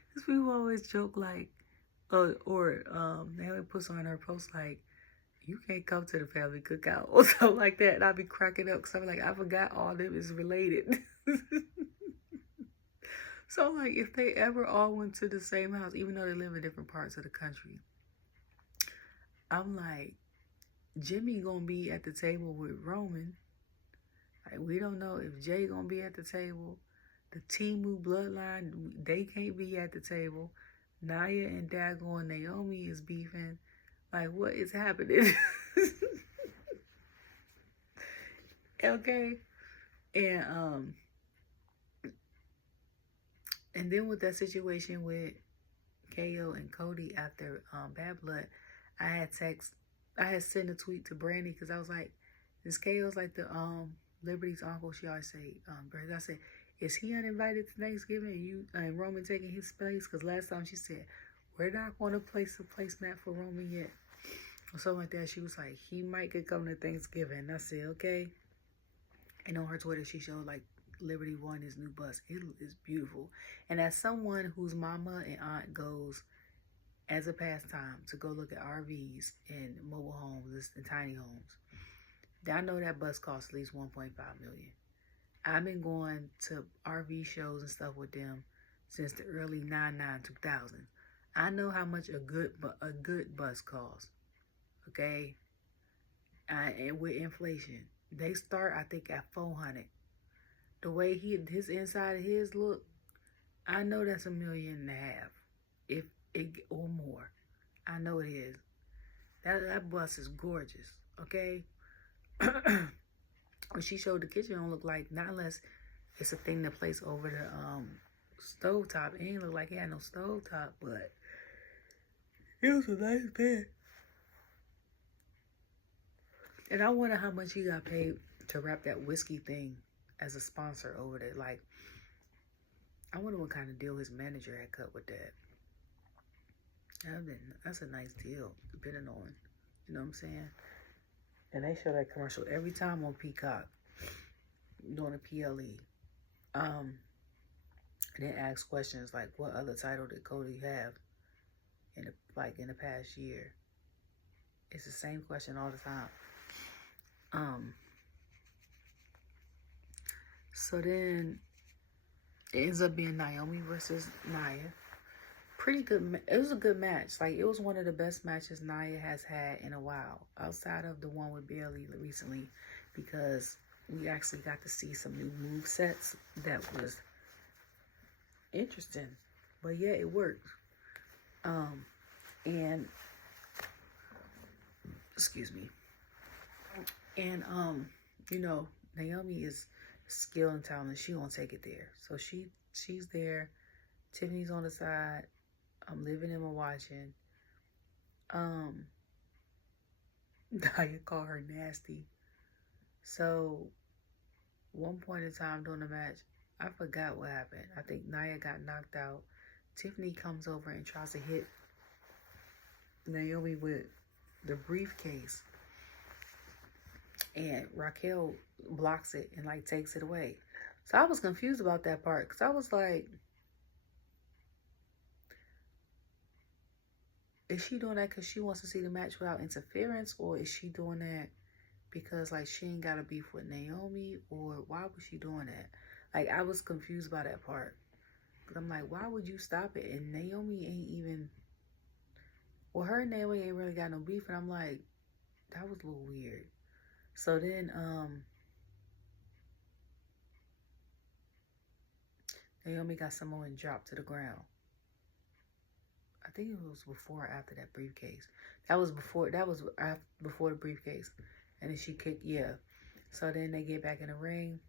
Because people always joke like, Naomi puts on her post like, you can't come to the family cookout or something like that. And I'd be cracking up because I'm like, I forgot all of them is related. So I'm like, if they ever all went to the same house, even though they live in different parts of the country, I'm like, Jimmy gonna be at the table with Roman. Like, we don't know if Jay gonna be at the table. The Timu bloodline, they can't be at the table. Nia and Dago and Naomi is beefing. Like, what is happening? Okay. And then with that situation with KO and Cody after Bad Blood, I had sent a tweet to Brandy because I was like, this KO's like the Liberty's uncle. She always say, Brandy, I said, is he uninvited to Thanksgiving and Roman taking his place? Because last time she said, we're not going to place a placemat for Roman yet. Or something like that. She was like, he might could come to Thanksgiving. And I said, okay. And on her Twitter, she showed like Liberty won his new bus. It is beautiful. And as someone whose mama and aunt goes as a pastime to go look at RVs and mobile homes and tiny homes, I know that bus costs at least $1.5 million. I've been going to RV shows and stuff with them since the early 2000s. I know how much a good bus costs. Okay, and with inflation, they start I think at $400. The way his inside of his look, I know that's $1.5 million, if it or more. I know it is. That bus is gorgeous. Okay. When she showed the kitchen, it don't look like, not unless it's a thing that place over the stovetop. It ain't look like it had no stovetop, but it was a nice bed. And I wonder how much he got paid to wrap that whiskey thing as a sponsor over there. Like, I wonder what kind of deal his manager had cut with that. That's a nice deal, depending on, you know what I'm saying? And they show that commercial every time on Peacock during the PLE. And then ask questions like, what other title did Cody have in the past year? It's the same question all the time. So then it ends up being Naomi versus Nia. Pretty good. It was a good match. Like, it was one of the best matches Nia has had in a while, outside of the one with Bayley recently, because we actually got to see some new move sets that was interesting. But yeah, it worked. And excuse me. And you know, Naomi is skilled and talented. She gonna take it there. So she's there. Tiffany's on the side. I'm living in and watching. Nia called her nasty. So one point in time during the match, I forgot what happened. I think Nia got knocked out. Tiffany comes over and tries to hit Naomi with the briefcase. And Raquel blocks it and like takes it away. So I was confused about that part, because I was like, is she doing that because she wants to see the match without interference, or is she doing that because like she ain't got a beef with Naomi, or why was she doing that? Like, I was confused by that part, because I'm like, why would you stop it? And Naomi ain't even, well, her and Naomi ain't really got no beef, and I'm like, that was a little weird. So then Naomi got Samoan dropped to the ground. I think it was before or after that briefcase. That was before the briefcase. And then she kicked, yeah. So then they get back in the ring.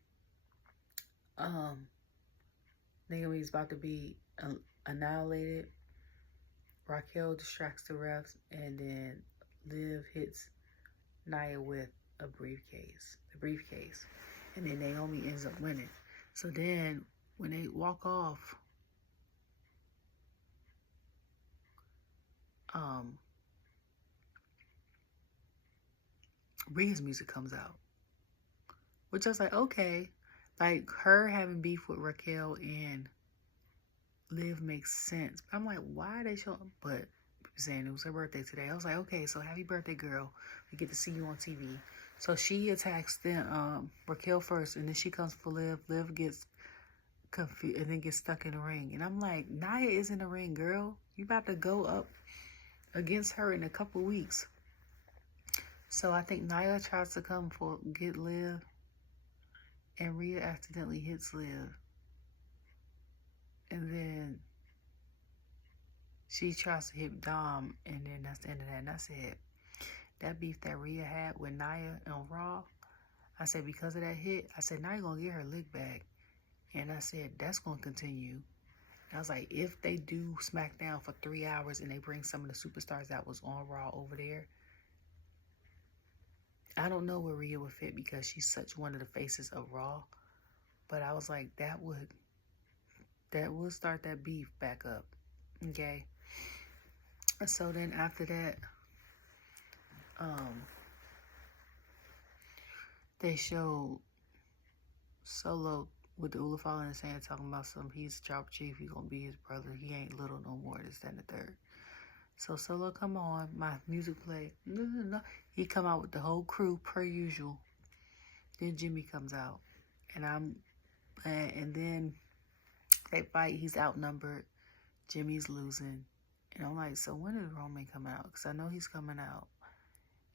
Naomi's about to be annihilated. Raquel distracts the refs, and then Liv hits Nia with the briefcase. And then Naomi ends up winning. So then when they walk off, Rhea's music comes out, which I was like, okay, like her having beef with Raquel and Liv makes sense. But I'm like, why are they showing? But people saying it was her birthday today. I was like, okay, so happy birthday, girl. We get to see you on TV. So she attacks Raquel first, and then she comes for Liv. Liv gets confused and then gets stuck in the ring. And I'm like, Nia is in the ring, girl. You about to go up against her in a couple weeks. So I think Nia tries to get Liv, and Rhea accidentally hits Liv. And then she tries to hit Dom, and then that's the end of that. And I said, that beef that Rhea had with Nia on Raw, I said, because of that hit, I said, Nia gonna get her lick back. And I said, that's gonna continue. And I was like, if they do Smackdown for 3 hours and they bring some of the superstars that was on Raw over there, I don't know where Rhea would fit, because she's such one of the faces of Raw. But I was like, that would start that beef back up. Okay. So then after that, they showed Solo with the Ula falling in his hand, talking about he's Drop Chief, he gonna be his brother, he ain't little no more, this, that, and the third. So Solo come on, my music play. No. He come out with the whole crew per usual. Then Jimmy comes out, and then they fight. He's outnumbered. Jimmy's losing, and I'm like, so when is Roman come out? Because I know he's coming out.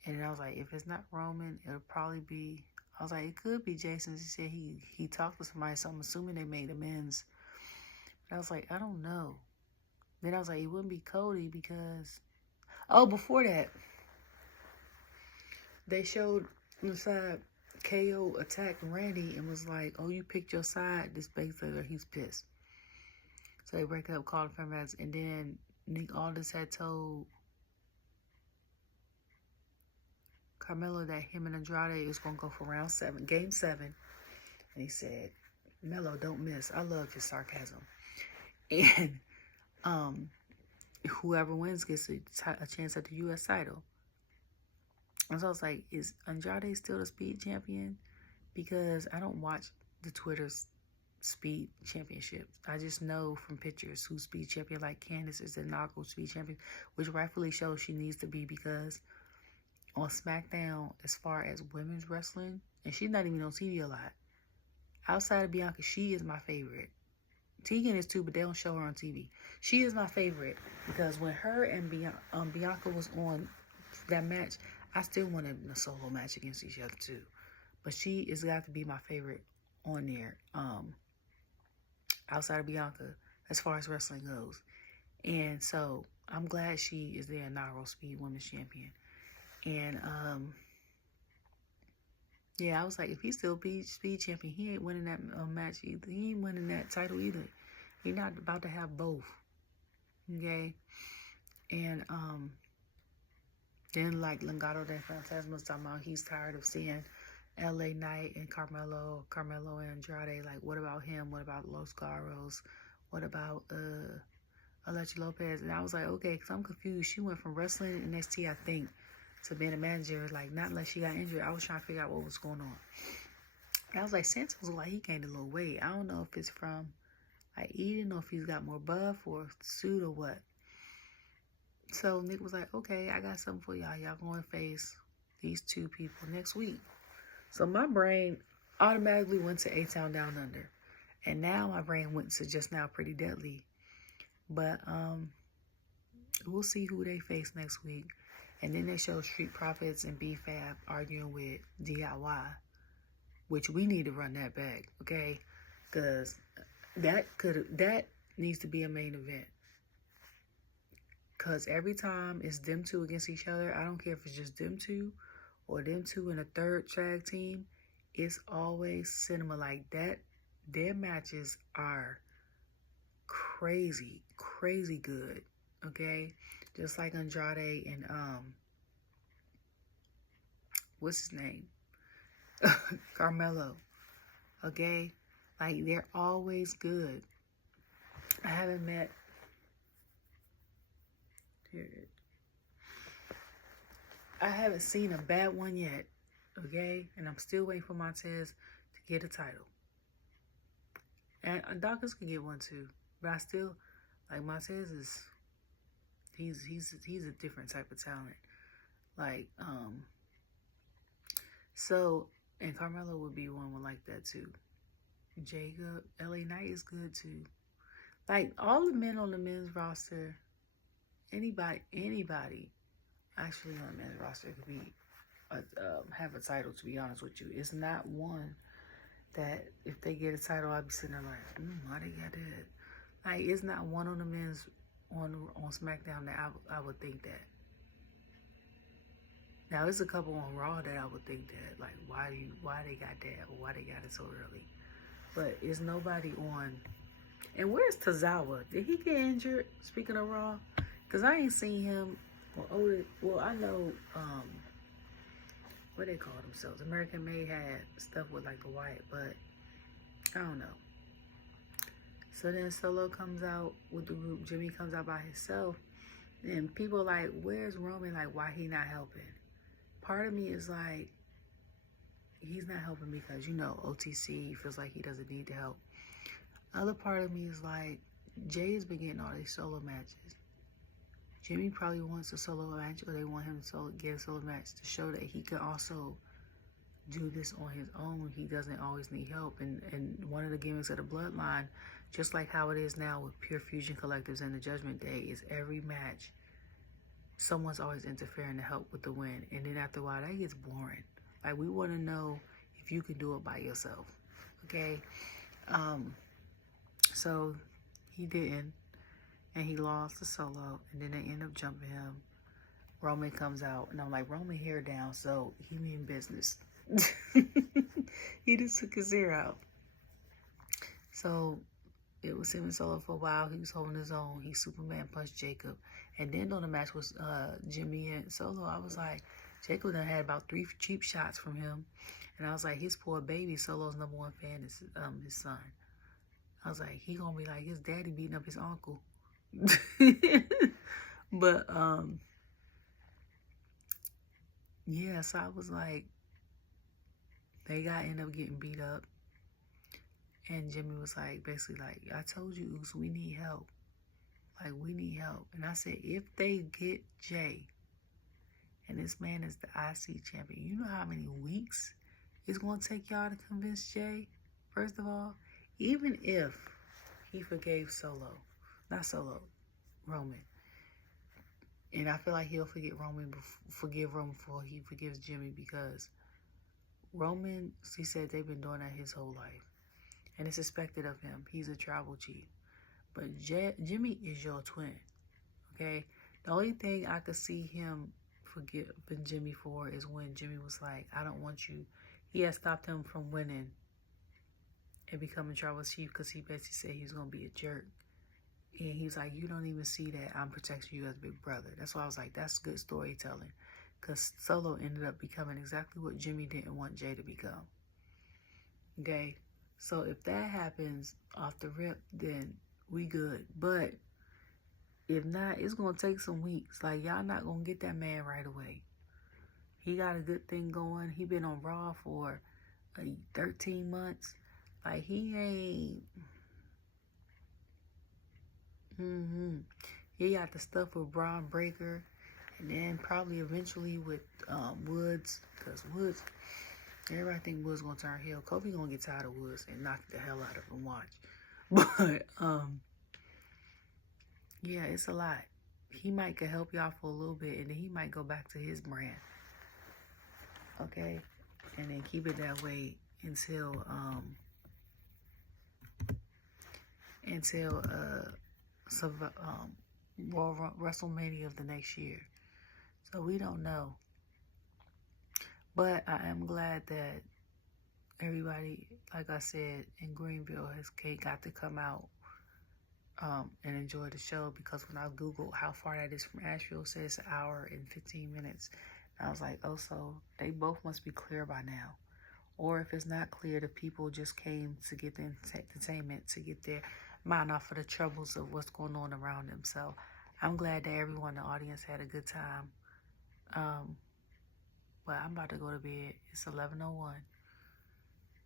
And I was like, if it's not Roman, it'll probably be. I was like, it could be Jason. He said he talked to somebody, so I'm assuming they made amends. But I was like, I don't know. Then I was like, it wouldn't be Cody, because... Oh, before that, they showed on the side KO attacked Randy and was like, oh, you picked your side. This basically, he's pissed. So they break up, called the friends, and then Nick Aldis had told Carmelo that him and Andrade is going to go for game 7. And he said, Melo, don't miss. I love your sarcasm. And whoever wins gets a chance at the U.S. title. And so I was like, is Andrade still the speed champion? Because I don't watch the Twitter's speed championships. I just know from pictures who's speed champion. Like Candice is the inaugural speed champion, which rightfully shows she needs to be, because on Smackdown, as far as women's wrestling, and she's not even on TV a lot. Outside of Bianca, she is my favorite. Tegan is too, but they don't show her on TV. She is my favorite because when her and Bianca was on that match, I still wanted a solo match against each other too. But she has got to be my favorite on there. Outside of Bianca, as far as wrestling goes. And so I'm glad she is the inaugural Speed Women's Champion. And yeah, I was like, if he's still Speed Champion, he ain't winning that match either. He ain't winning that title either. He's not about to have both. Okay? And then like Legado de Fantasma was talking about he's tired of seeing LA Knight and Carmelo and Andrade. Like, what about him? What about Los Garos? What about Alexa Lopez? And I was like, okay, because I'm confused. She went from wrestling in NXT, I think, to being a manager. Like, not unless she got injured. I was trying to figure out what was going on. And I was like, Santos was like, he gained a little weight. I don't know if it's from like eating or if he's got more buff or suit or what. So Nick was like, okay, I got something for y'all. Y'all going to face these two people next week. So my brain automatically went to A-Town Down Under. And now my brain went to Just Now Pretty Deadly. But we'll see who they face next week. And then they show Street Profits and B-Fab arguing with DIY, which we need to run that back, okay? Because that needs to be a main event. Because every time it's them two against each other, I don't care if it's just them two or them two in a third tag team, it's always cinema like that. Their matches are crazy, crazy good, okay? Just like Andrade and, what's his name? Carmelo, okay? Like, they're always good. I haven't met, here it is. I haven't seen a bad one yet, okay? And I'm still waiting for Montez to get a title. And Dawkins can get one too, but I still, like, Montez is, he's a different type of talent. Like, so, and Carmelo would be one like that too. Jacob, LA Knight is good too. Like, all the men on the men's roster, anybody actually on the men's roster could be, have a title, to be honest with you. It's not one that if they get a title, I'd be sitting there like, why they got that? Like, it's not one on the men's on SmackDown that I would think that. Now, it's a couple on Raw that I would think that, like, why they got that, or why they got it so early. But it's nobody on. And where's Tozawa? Did he get injured? Speaking of Raw, because I ain't seen him. Well, I know what they call themselves. American May had stuff with like the Wyatt, but I don't know. So then Solo comes out with the group. Jimmy comes out by himself, and people are like, "Where's Roman? Like, why he not helping?" Part of me is like, he's not helping because, you know, OTC feels like he doesn't need the help. Other part of me is like, Jay's been getting all these solo matches. Jimmy probably wants a solo match, or they want him to get a solo match to show that he can also do this on his own. He doesn't always need help. And one of the gimmicks of the Bloodline, just like how it is now with Pure Fusion Collectives and the Judgment Day, is every match, someone's always interfering to help with the win. And then after a while, that gets boring. Like, we want to know if you can do it by yourself, okay? So he didn't, and he lost the Solo, and then they end up jumping him. Roman comes out, and I'm like, Roman hair down, so he mean business. He just took his hair out. So it was him and Solo for a while. He was holding his own. He Superman punched Jacob. And then on the match was Jimmy and Solo. I was like, Jacob done had about 3 cheap shots from him. And I was like, his poor baby, Solo's #1 fan is his son. I was like, he gonna be like his daddy beating up his uncle. But yeah, so I was like, they ended up getting beat up. And Jimmy was like, basically like, I told you, Uso, we need help. Like, we need help. And I said, if they get Jay, and this man is the IC champion, you know how many weeks it's going to take y'all to convince Jay? First of all, even if he forgave Roman. And I feel like he'll forgive Roman before he forgives Jimmy, because Roman, he said they've been doing that his whole life. And it's expected of him. He's a tribal chief. But Jimmy is your twin, okay? The only thing I could see him forgiving Jimmy for is when Jimmy was like, I don't want you. He had stopped him from winning and becoming tribal chief because he basically said he was going to be a jerk. And he's like, you don't even see that I'm protecting you as big brother. That's why I was like, that's good storytelling. Because Solo ended up becoming exactly what Jimmy didn't want Jay to become. Okay? So if that happens off the rip, then we good. But if not, it's going to take some weeks. Like, y'all not going to get that man right away. He got a good thing going. He been on Raw for 13 months. Like, he ain't... He got the stuff with Braun Breaker. And then probably eventually with Woods. Because Woods... Everybody think Woods gonna turn heel. Kobe gonna get tired of Woods and knock the hell out of him. Watch. But yeah, it's a lot. He might could help y'all for a little bit, and then he might go back to his brand. Okay, and then keep it that way until WrestleMania of the next year. So we don't know. But I am glad that everybody, like I said, in Greenville has got to come out and enjoy the show, because when I Googled how far that is from Asheville, it says it's an hour and 15 minutes. And I was like, oh, so they both must be clear by now. Or if it's not clear, the people just came to get the entertainment, to get their mind off of the troubles of what's going on around them. So I'm glad that everyone in the audience had a good time. But I'm about to go to bed. It's 11:01.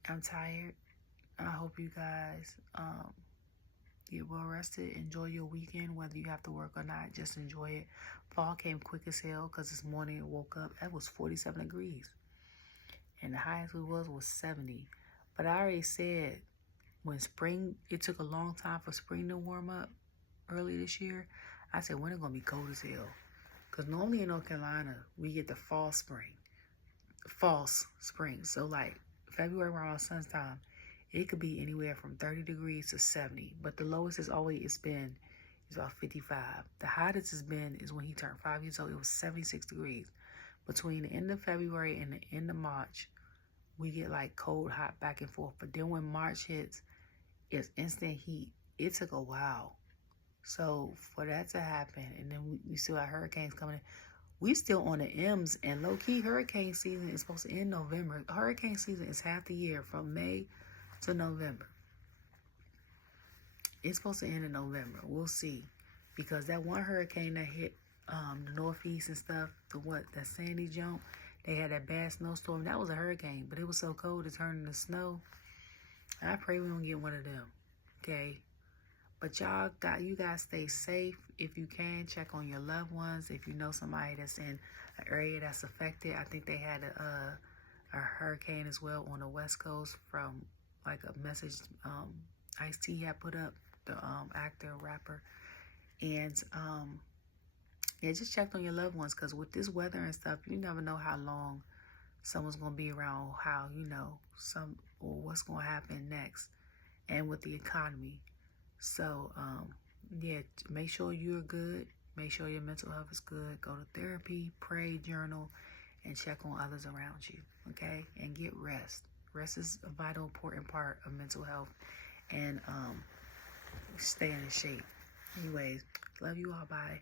I'm tired. I hope you guys get well rested. Enjoy your weekend, whether you have to work or not. Just enjoy it. Fall came quick as hell, because this morning I woke up, it was 47 degrees. And the highest it was 70. But I already said, when spring, it took a long time for spring to warm up early this year. I said, when it's going to be cold as hell. Because normally in North Carolina, we get the false spring. So like February around sun's-time, it could be anywhere from 30 degrees to 70. But the lowest it's been is about 55. The hottest it's been is when he turned 5 years old. It was 76 degrees. Between the end of February and the end of March, we get like cold, hot, back and forth. But then when March hits, it's instant heat. It took a while. So for that to happen, and then we still have hurricanes coming in. We still on the M's, and low-key hurricane season is supposed to end November. Hurricane season is half the year, from May to November. It's supposed to end in November. We'll see. Because that one hurricane that hit the Northeast and stuff, that Sandy jump, they had that bad snowstorm. That was a hurricane, but it was so cold it turned into snow. I pray we don't get one of them. Okay? But you guys stay safe. If you can, check on your loved ones. If you know somebody that's in an area that's affected, I think they had a hurricane as well on the West Coast, from like a message Ice-T had put up, the actor, rapper. And yeah, just check on your loved ones, because with this weather and stuff, you never know how long someone's going to be around, how, or what's going to happen next, and with the economy. So, yeah, make sure you're good. Make sure your mental health is good. Go to therapy, pray, journal, and check on others around you, okay? And get rest. Rest is a vital, important part of mental health, and stay in shape. Anyways, love you all. Bye.